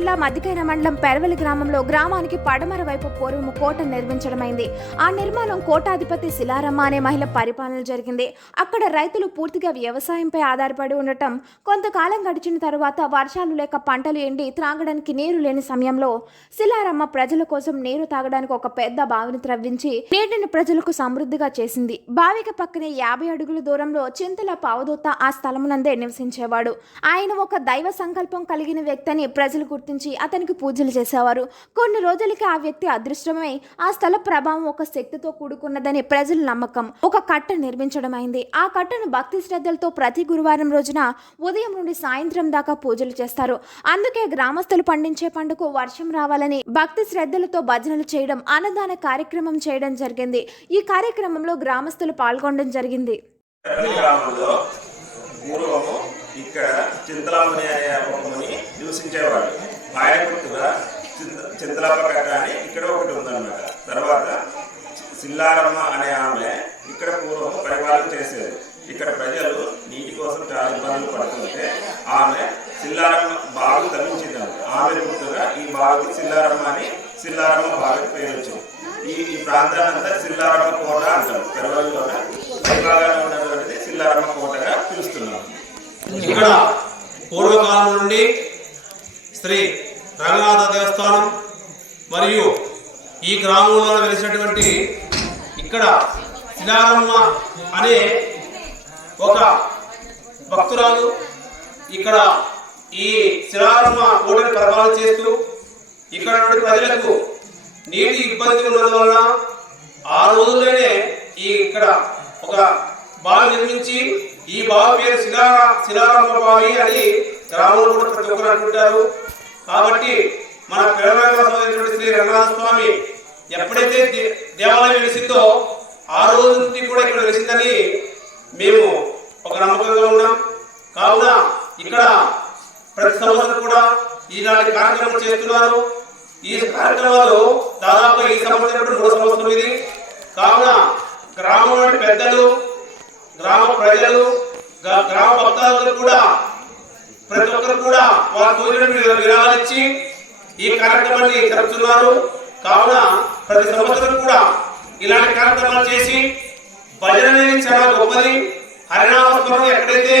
జిల్లా మద్దికైన మండలం పెరవలి గ్రామంలో గ్రామానికి పడమర వైపు పూర్వము కోట నిర్మించడమైంది. ఆ నిర్మాణం కోటాధిపతి శిలారమ్మ అనే మహిళ పరిపాలన జరిగింది. అక్కడ రైతులు పూర్తిగా వ్యవసాయంపై ఆధారపడి ఉండటం. కొంతకాలం గడిచిన తరువాత వర్షాలు లేక పంటలు ఎండి త్రాగడానికి నీరు లేని సమయంలో శిలారమ్మ ప్రజల కోసం నీరు తాగడానికి ఒక పెద్ద బావిని త్రవ్వించి నీటిని ప్రజలకు సమృద్ధిగా చేసింది. బావికి పక్కనే 50 అడుగుల దూరంలో చింతల పావదోత ఆ స్థలమునందే నివసించేవాడు. ఆయన ఒక దైవ సంకల్పం కలిగిన వ్యక్తిని ప్రజలు గుర్తించి అతనికి పూజలు చేసేవారు. కొన్ని రోజులకి ఆ వ్యక్తి అదృష్టమై ఆ స్థల ప్రభావం ఒక శక్తితో కూడుకున్నదని ప్రజల నమ్మకం. ఒక కట్ట నిర్మించడమైంది. ఆ కట్టను భక్తి శ్రద్ధలతో ప్రతి గురువారం రోజున ఉదయం నుండి సాయంత్రం దాకా పూజలు చేస్తారు. అందుకే గ్రామస్తులు పండించే పంటకు వర్షం రావాలని భక్తి శ్రద్ధలతో భజనలు చేయడం, అన్నదాన కార్యక్రమం చేయడం జరిగింది. ఈ కార్యక్రమంలో గ్రామస్తులు పాల్గొనడం జరిగింది. పూర్వము ఇక్కడ చింతలమ్మని అనే ఒక ముని నివసించేవాడు. ఆయన గుర్తుగా చింతలమ్మ కట్ట అని ఇక్కడ ఒకటి ఉందన్నమాట. తర్వాత శిల్లారమ్మ అనే ఆమె ఇక్కడ పూర్వము పరిపాలన చేసేది. ఇక్కడ ప్రజలు నీటి కోసం చాలా ఇబ్బందులు పడుతుంటే ఆమె శిల్లారమ్మ బాగు తగ్గించింది. ఆమె గుర్తుగా ఈ బాగు శిల్లారమ్మ అని శిల్లారమ్మ బాగు పేరు వచ్చింది. ఈ ప్రాంతాన్నంతా శిల్లారమ్మ కోట అంటారు. పెరవలిలో పరిపాలన ఉన్నటువంటిది శిల్లారమ్మ కోటగా పిలుస్తున్నాం. ఇక్కడ పూర్వకాలం నుండి శ్రీ రంగనాథ దేవస్థానం మరియు ఈ గ్రామంలో వెలిసినటువంటి ఇక్కడ శిలారమ్మ అనే ఒక భక్తురాలు ఇక్కడ ఈ శిలారమ్మ కోటను పరిపాలన చేస్తూ ఇక్కడ నుండి ప్రజలకు నీటి ఇబ్బంది ఉన్నందువలన ఆ రోజుల్లోనే ఇక్కడ ఒక బావి నిర్మించి ఈ బావి పేరు శిలారమ్మ బావి అని గ్రామంలో కూడా ప్రతి ఒక్కరు అంటుంటారు. కాబట్టి మన పెరవలిలో శ్రీ రంగనాథ స్వామి ఎప్పుడైతే దేవాలయం వెలిసిందో ఆ రోజు నుండి కూడా ఇక్కడ వెలిసిందని మేము ఒక నమ్మకంగా ఉన్నాం. కావున ఇక్కడ ప్రతి సంవత్సరం కూడా ఈనాటి కార్యక్రమం చేస్తున్నారు. ఈ కార్యక్రమాలు దాదాపు ఈ సంవత్సరం 3వ సంవత్సరం ఇది. కావున గ్రామంలోని పెద్దలు, గ్రామ ప్రజలు, గ్రామ భక్తులందరూ కూడా ప్రతి ఒక్కరు కూడా వారి తోచిన విరాళాలు ఇచ్చి ఈ కార్యక్రమాన్ని జరుపుతున్నారు. కావున ప్రతి సంవత్సరం కూడా ఇలాంటి కార్యక్రమాలు చేసి భజన అనేది చాలా గొప్పది. హరినామస్మరణ ఎక్కడైతే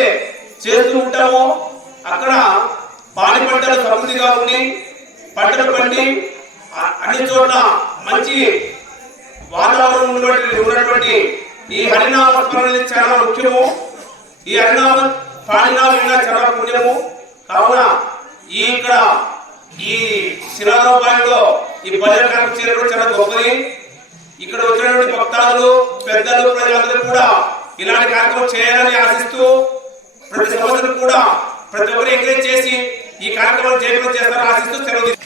చేస్తూ ఉంటామో అక్కడ పాడి పంటలు సమృద్ధిగా ఉండి పంటలు పండి అన్ని చోట్ల మంచి వాతావరణం ఉన్నటువంటి ఈ హరినామస్మరణ అనేది చాలా ముఖ్యము. ఈ హరినామ పాడినా చాలా పుణ్యము. కావున ఇక్కడ ఈ శిలారూపాలలో ఈ భజన కార్యక్రమం చేయడం చాలా గొప్పది. ఇక్కడ వచ్చినటువంటి భక్తాదులు, పెద్దలు, ప్రజలందరూ కూడా ఇలాంటి కార్యక్రమం చేయాలని ఆశిస్తూ ప్రతి సంవత్సరం కూడా ప్రతి ఒక్కరు ఎంకరేజ్ చేసి ఈ కార్యక్రమాలు జయప్రదం చేస్తారని ఆశిస్తూ సెలవు.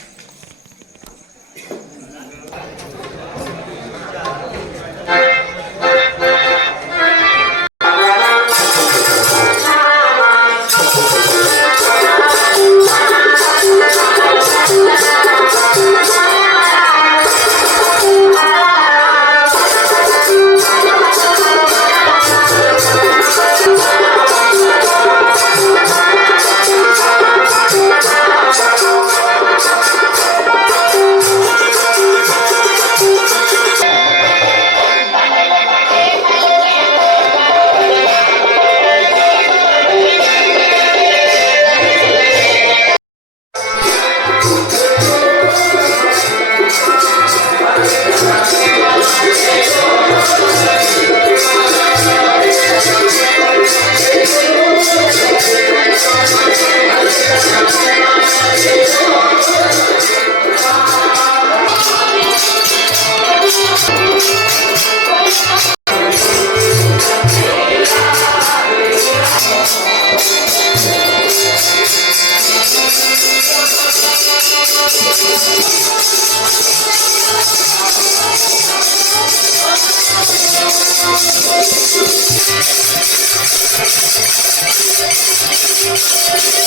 Thank you.